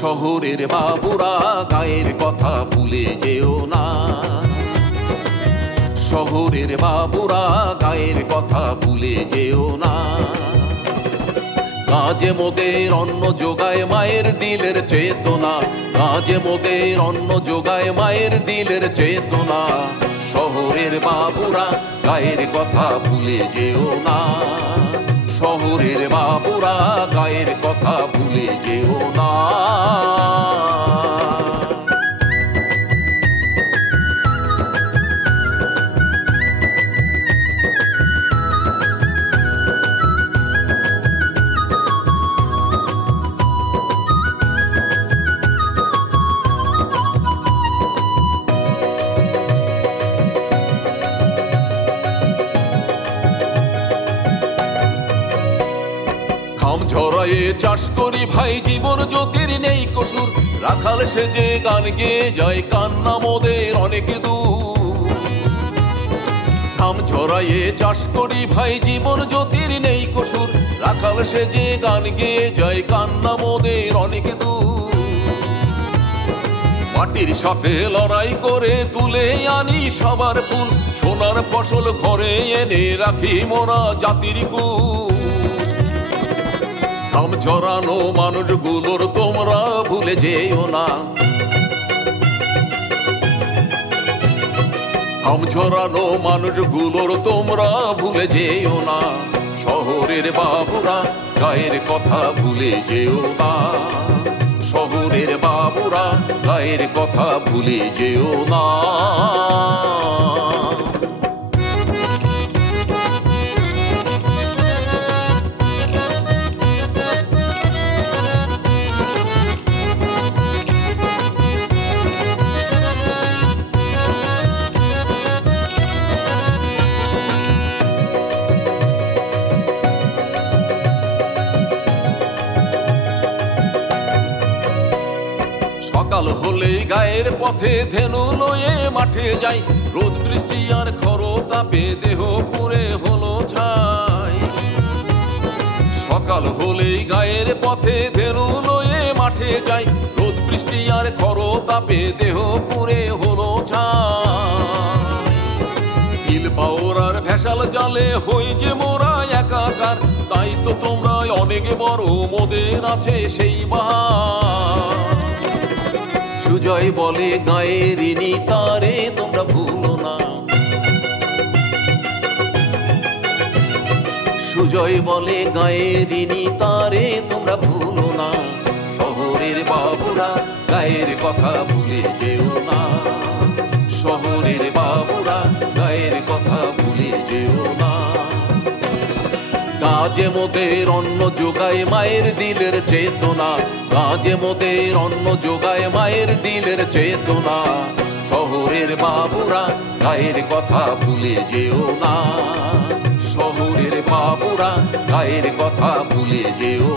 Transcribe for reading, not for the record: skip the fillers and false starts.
শহরের বাবুরা গায়ের কথা ভুলে যেও না। শহরের বাবুরা গায়ের কথা ভুলে যেও না। কাজে মোদের অন্ন যোগায় মায়ের দিলের চেতনা, কাজে মোদের অন্ন যোগায় মায়ের দিলের চেতনা। শহরের বাবুরা গায়ের কথা ভুলে যেও না। শহরের বাবুরা গায়ের কথা ভুলে যেও না। ঘাম ঝরায়ে চাষ করি ভাই জীবন জ্যোতির নেই কসুর। রাখাল সেজে গান গেয়ে যায় কান্না মোদের অনেক দূর। ঘাম ঝরায়ে চাষ করি ভাই জীবন জ্যোতির নেই কসুর। রাখাল সেজে গান গেয়ে যায় কান্না মোদের অনেক দূর। মাটির সাথে লড়াই করে তুলে আনি সবার ফুল। সোনার ফসল ঘরে এনে রাখি মোরা জাতির কুল। ঘাম ঝরানো মানুষগুলোর তোমরা ভুলে যেও না। ঘাম ঝরানো মানুষগুলোর তোমরা ভুলে যেও না। শহরের বাবুরা গায়ের কথা ভুলে যেও না। শহরের বাবুরা গায়ের কথা ভুলে যেও না। সকাল হলেই গায়ের পথে ধেনু লয়ে মাঠে যাই। রোদ বৃষ্টি আর খরতাপে দেহ পুড়ে হলো ছাই। সকাল হলেই গায়ের পথে ধেনু লয়ে মাঠে যাই। রোদ বৃষ্টি আর খরতাপে দেহ পুড়ে হলো ছাই। বিল পাওরার ভেসাল জালে হই যে মোরা একাকার। তাই তো তোমরা অনেক বড় মোদের আছে সেই বাহার। সুজয় বলে গায়ের ঋণী তারে তোমরা ভুলো না। সুজয় বলে গায়ের ঋণী তারে তোমরা ভুলো না। শহরের বাবুরা গায়ের কথা ভুলে যেও না। শহরের বাবুরা গায়ের কথা ভুলে যেও না। কাজে মোদের অন্ন যোগায় মায়ের দিলের চেতনা, কাজে মোদের অন্ন যোগায় মায়ের দিলের চেতনা। শহরের বাবুরা গায়ের কথা ভুলে যেও না। শহরের বাবুরা গায়ের কথা ভুলে যেও